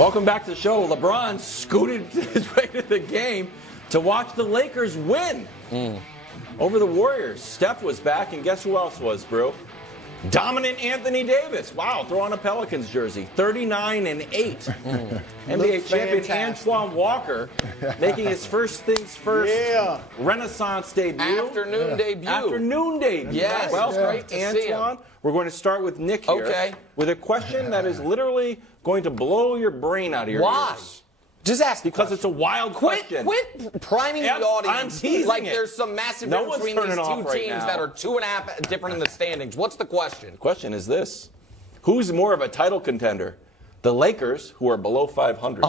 Welcome back to the show. LeBron scooted his way to the game to watch the Lakers win over the Warriors. Steph was back, and guess who else was, Brew? Dominant Anthony Davis. Wow, throw on a Pelicans jersey. 39-8. NBA champion Antoine Walker making his first things first Renaissance debut. Afternoon debut. Yes. Well, great, Antoine. We're going to start with Nick here with a question that is literally going to blow your brain out of your ears. Just ask because it's a wild question. Quit priming the audience like there's some massive difference between these two teams that are 2.5 different in the standings. What's the question? The question is this. Who's more of a title contender? The Lakers, who are below 500,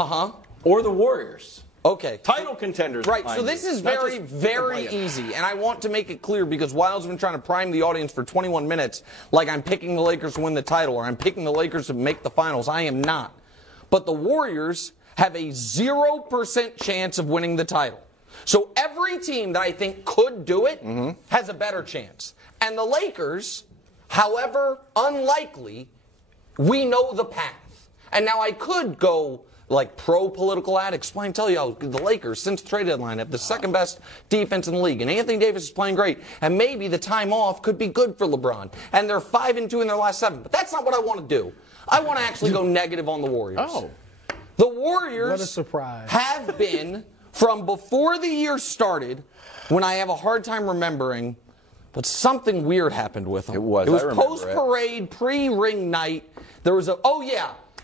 or the Warriors? Okay. Title contenders. Right, so this is very, very easy. And I want to make it clear because Wild's been trying to prime the audience for 21 minutes like I'm picking the Lakers to win the title or I'm picking the Lakers to make the finals. I am not. But the Warriors have a 0% chance of winning the title. So every team that I think could do it has a better chance. And the Lakers, however unlikely, we know the path. And now I could go like pro-political ad, tell you the Lakers, since the trade deadline, have the second best defense in the league. And Anthony Davis is playing great. And maybe the time off could be good for LeBron. And they're 5-2 in their last 7. But that's not what I want to do. I want to actually go negative on the Warriors. The Warriors have been, from before the year started, when I have a hard time remembering, but something weird happened with them. It was post-parade, pre-ring night. There was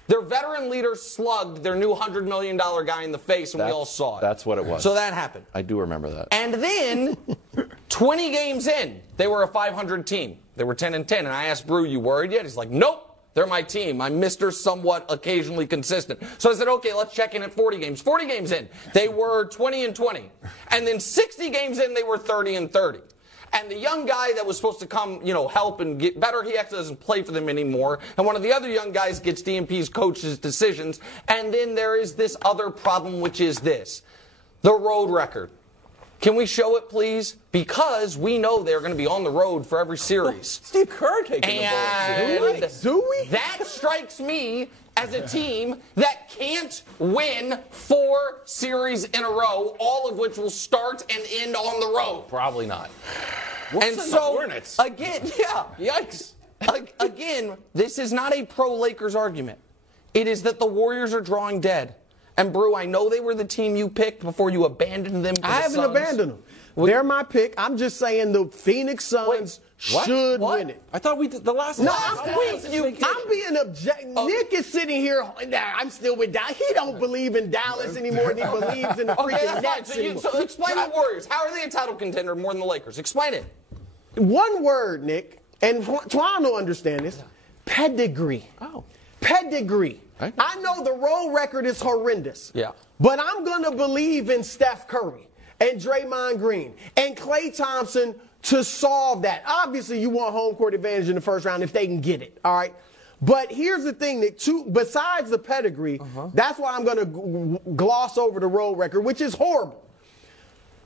their veteran leader slugged their new $100 million guy in the face, and we all saw it. That's what it was. So that happened. I do remember that. And then, 20 games in, they were a 500 team. They were 10-10, and I asked Brew, you worried yet? He's like, nope. They're my team. I'm Mr. Somewhat Occasionally Consistent. So I said, okay, let's check in at 40 games. 40 games in, they were 20-20. And then 60 games in, they were 30-30. And the young guy that was supposed to come, help and get better, he actually doesn't play for them anymore. And one of the other young guys gets DMP's coach's decisions. And then there is this other problem, which is this. The road record. Can we show it, please? Because we know they're going to be on the road for every series. Steve Kerr taking the ball. Do we? That strikes me as a team that can't win 4 series in a row, all of which will start and end on the road. Probably not. And so, again, yikes. Again, this is not a pro-Lakers argument. It is that the Warriors are drawing dead. And, Brew, I know they were the team you picked before you abandoned them to the Suns. I haven't abandoned them. They're my pick. I'm just saying the Phoenix Suns should win it. I thought we did the last No, time. I'm being objective. Nick is sitting here. I'm still with Dallas. He don't believe in Dallas anymore than he believes in the freaking Nets anymore. So explain the Warriors. How are they a title contender more than the Lakers? Explain it. One word, Nick, and Twan will understand this. Pedigree. Pedigree. I know the road record is horrendous. But I'm going to believe in Steph Curry and Draymond Green and Klay Thompson to solve that. Obviously, you want home court advantage in the first round if they can get it, all right? But here's the thing, Nick, besides the pedigree, that's why I'm going to gloss over the road record, which is horrible.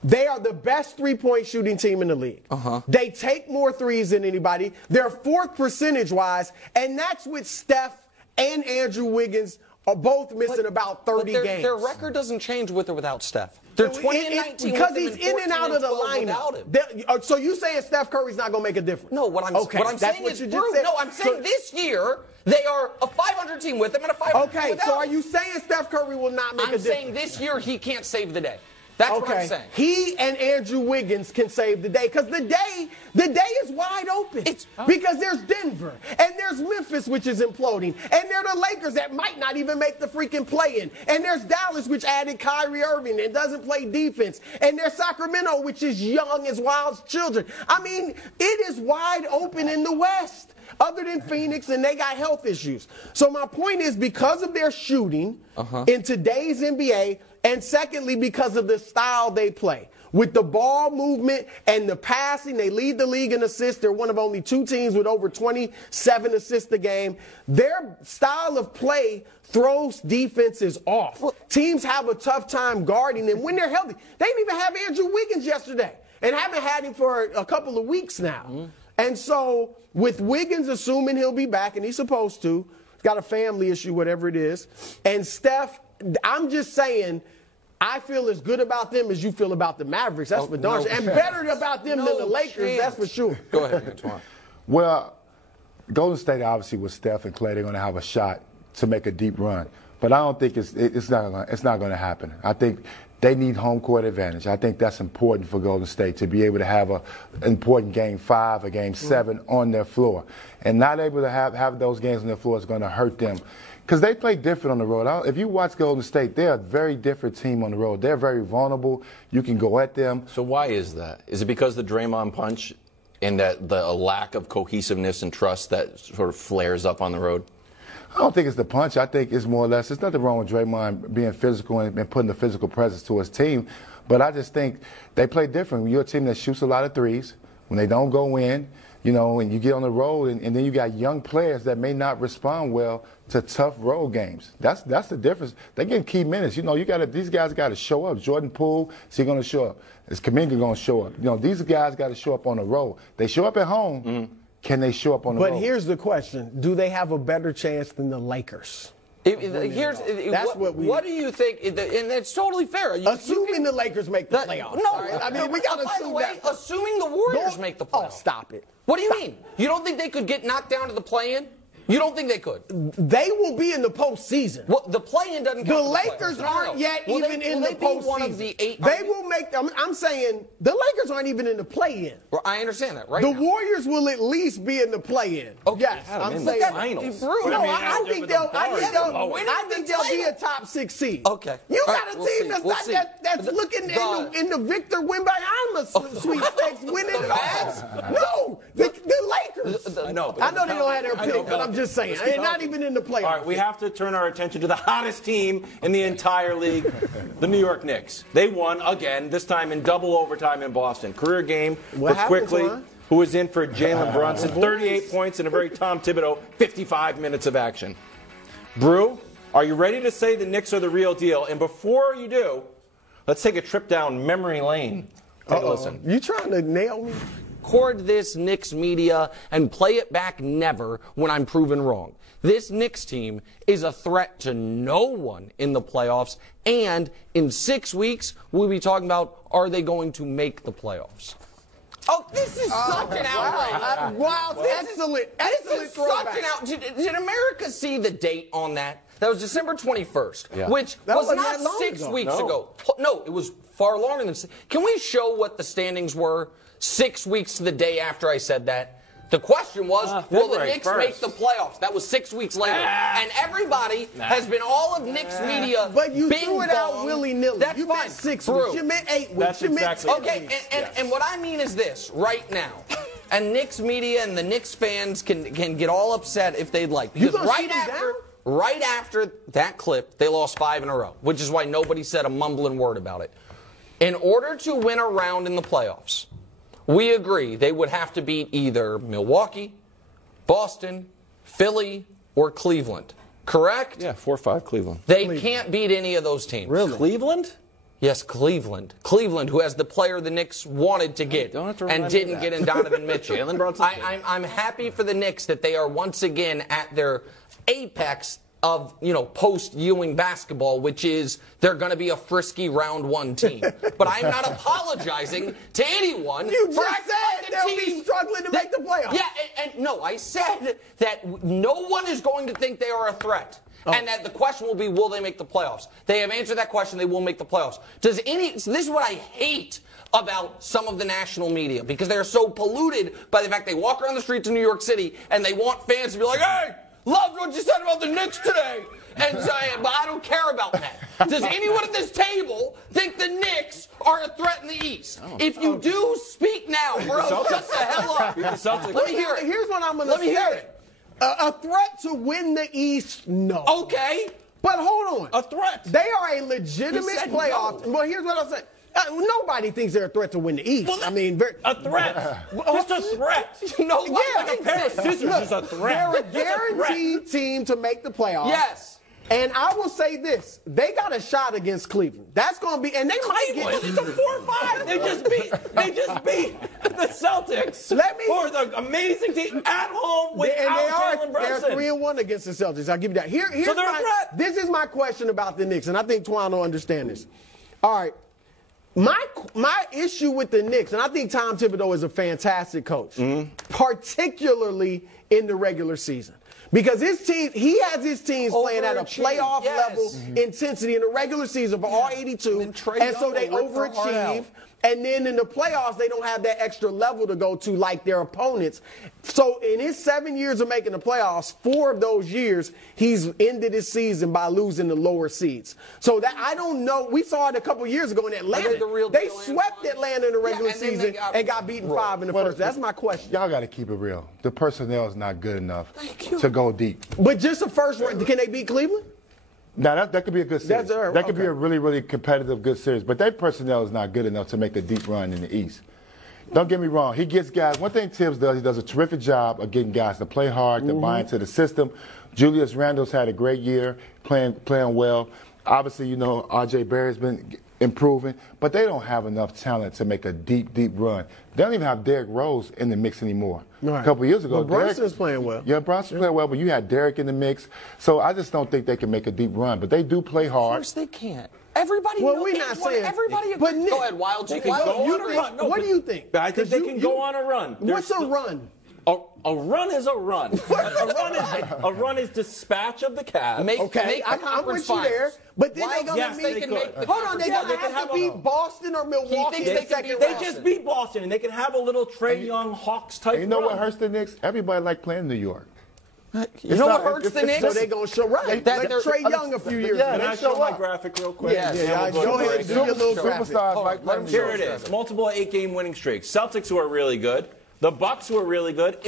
They are the best three-point shooting team in the league. They take more threes than anybody. They're 4th percentage-wise, and that's with Steph and Andrew Wiggins are both missing about 30 games. Their record doesn't change with or without Steph. They're 20-19 because he's in and out of the lineup. So you saying Steph Curry's not going to make a difference? No, what I'm saying is, no, I'm saying this year they are a 500 team with him and a 500 team without him. So are you saying Steph Curry will not make a difference? I'm saying this year he can't save the day. That's what I'm saying. He and Andrew Wiggins can save the day because the day is wide open. Because there's Denver and there's Memphis, which is imploding, and there are the Lakers that might not even make the freaking play-in, and there's Dallas, which added Kyrie Irving and doesn't play defense, and there's Sacramento, which is young as wild children. I mean, it is wide open in the West. Other than Phoenix, and they got health issues. So my point is, because of their shooting in today's NBA, and secondly, because of the style they play. With the ball movement and the passing, they lead the league in assists. They're one of only 2 teams with over 27 assists a game. Their style of play throws defenses off. Teams have a tough time guarding them when they're healthy. They didn't even have Andrew Wiggins yesterday and haven't had him for a couple of weeks now. And so with Wiggins assuming he'll be back, and he's supposed to, got a family issue, whatever it is. And Steph, I'm just saying, I feel as good about them as you feel about the Mavericks. That's for darn sure. And better about them than the Lakers, that's for sure. Go ahead, Antoine. Well, Golden State obviously with Steph and Clay, they're going to have a shot to make a deep run. But I don't think it's not going to happen. I think they need home court advantage. I think that's important for Golden State to be able to have an important Game 5 or Game 7 on their floor. And not able to have those games on their floor is going to hurt them. Because they play different on the road. If you watch Golden State, they're a very different team on the road. They're very vulnerable. You can go at them. So why is that? Is it because the Draymond punch and that the lack of cohesiveness and trust that sort of flares up on the road? I don't think it's the punch. I think it's more or less, there's nothing wrong with Draymond being physical and putting the physical presence to his team. But I just think they play different. When you're a team that shoots a lot of threes, when they don't go in, and you get on the road, and then you got young players that may not respond well to tough road games. That's the difference. They get key minutes. These guys got to show up. Jordan Poole, is he going to show up? Is Kuminga going to show up? These guys got to show up on the road. They show up at home. Mm-hmm. Can they show up on the road? But here's the question: do they have a better chance than the Lakers? What do you think? And it's totally fair. Assuming the Lakers make the playoffs. No, right? I mean, we got to assume that. Assuming the Warriors make the playoffs. Oh, stop it. What do you mean? You don't think they could get knocked down to the play-in? You don't think they could? They will be in the postseason. Well, the play-in doesn't count. The Lakers aren't yet even in the postseason. One of the 8? They will make them. I'm saying the Lakers aren't even in the play-in. Well, I understand that, right? The Warriors will at least be in the play-in. Okay. Yes, I'm saying. I think they'll be a top 6 seed. Okay. You got a team that's looking in the Victor Wembanyama sweepstakes winning the Mavs. No, the Lakers. I know they don't have their pick, but I'm just saying. They're not even in the playoffs. All right, we have to turn our attention to the hottest team in the entire league, the New York Knicks. They won again, this time in double overtime in Boston. Career game for Quickly, who was in for Jalen Brunson. 38 points in a very Tom Thibodeau, 55 minutes of action. Brew, are you ready to say the Knicks are the real deal? And before you do, let's take a trip down memory lane. Take a listen. You trying to nail me? Record this Knicks media and play it back never when I'm proven wrong. This Knicks team is a threat to no one in the playoffs, and in 6 weeks, we'll be talking about, are they going to make the playoffs? Oh, this is such an outrage. Wow, excellent throwback. Did America see the date on that? That was December 21st, which that was not 6 weeks ago. No, it was far longer than. Can we show what the standings were 6 weeks to the day after I said that? The question was, will the Knicks make the playoffs? That was 6 weeks later. And everybody has been all of Knicks media. But you threw it out willy-nilly. That's you fine. meant 6 weeks. You meant 8 weeks. That's exactly okay, and what I mean is this, right now. And Knicks media and the Knicks fans can get all upset if they'd like. Because right after that clip, they lost 5 in a row, which is why nobody said a mumbling word about it. In order to win a round in the playoffs, we agree they would have to beat either Milwaukee, Boston, Philly, or Cleveland. Correct? Yeah, 4-5 Cleveland. They can't beat any of those teams. Really? Cleveland? Yes, Cleveland. Cleveland, who has the player the Knicks wanted to get and didn't get in Donovan Mitchell. I'm happy for the Knicks that they are once again at their apex of, post-Ewing basketball, which is they're going to be a frisky round 1 team. But I'm not apologizing to anyone. You just said they'll be struggling to make the playoffs. Yeah, and no, I said that no one is going to think they are a threat. And that the question will be, will they make the playoffs? They have answered that question. They will make the playoffs. So this is what I hate about some of the national media, because they're so polluted by the fact they walk around the streets of New York City and they want fans to be like, hey, loved what you said about the Knicks today. And but I don't care about that. Does anyone at this table think the Knicks are a threat in the East? If you do, speak now, bro. Shut the hell up. Let me hear it. Here's what I'm going to say. Let me hear it. A threat to win the East, no. Okay. But hold on. A threat. They are a legitimate playoff. No. Well, here's what I'm saying. Nobody thinks they're a threat to win the East. Well, a threat. Just a threat. Yeah, like a pair of scissors is a threat. They're a guaranteed team to make the playoffs. Yes. And I will say this: they got a shot against Cleveland. That's going to be, and they might get. It's a 4-5. They just beat the Celtics. For the amazing team at home without Jalen Brunson. They're 3-1 against the Celtics. I'll give you that. Here's so they're a threat. This is my question about the Knicks, and I think Twan will understand this. All right. My issue with the Knicks, and I think Tom Thibodeau is a fantastic coach, particularly in the regular season. Because his team, he has his teams playing at a playoff level intensity in the regular season for all 82, and so they overachieve. And then in the playoffs, they don't have that extra level to go to like their opponents. So in his 7 years of making the playoffs, 4 of those years, he's ended his season by losing the lower seeds. So that I don't know. We saw it a couple years ago in Atlanta. They swept Atlanta in the regular season and got beaten 5 in the first. That's my question. Y'all got to keep it real. The personnel is not good enough to go deep. But just a first round, can they beat Cleveland? Now, that could be a good series. That could be a really, really competitive, good series. But their personnel is not good enough to make a deep run in the East. Don't get me wrong. He gets guys. One thing Tibbs does, he does a terrific job of getting guys to play hard, to buy into the system. Julius Randle's had a great year, playing well. Obviously, you know, R.J. Barrett's been improving, but they don't have enough talent to make a deep, deep run. They don't even have Derrick Rose in the mix anymore. Right. A couple years ago, Brunson's playing well. Yeah, Brunson's playing well, but you had Derrick in the mix. So I just don't think they can make a deep run. But they do play hard. Of course they can't. Everybody well, knows. We're not saying. Everybody. But Nick, go ahead, Wild. They can go on a run. No, what do you think? I think they can go on a run. What's a run? A run is a run. a run is dispatch of the Cavs. I'm with you there. But then they're going to make. Hold on, they're going to have to beat Boston or Milwaukee in the second round. They just beat Boston, and they can have a little Trae Young Hawks type. You know run. what hurts the Knicks? Everybody like playing New York. You know what hurts the Knicks? So they're going to show right. Like Trae Young a few years ago. Can I show my graphic real quick? Yeah, go ahead and do your little graphic. Here it is. Multiple 8-game winning streaks. Celtics who are really good. The Bucks who are really good.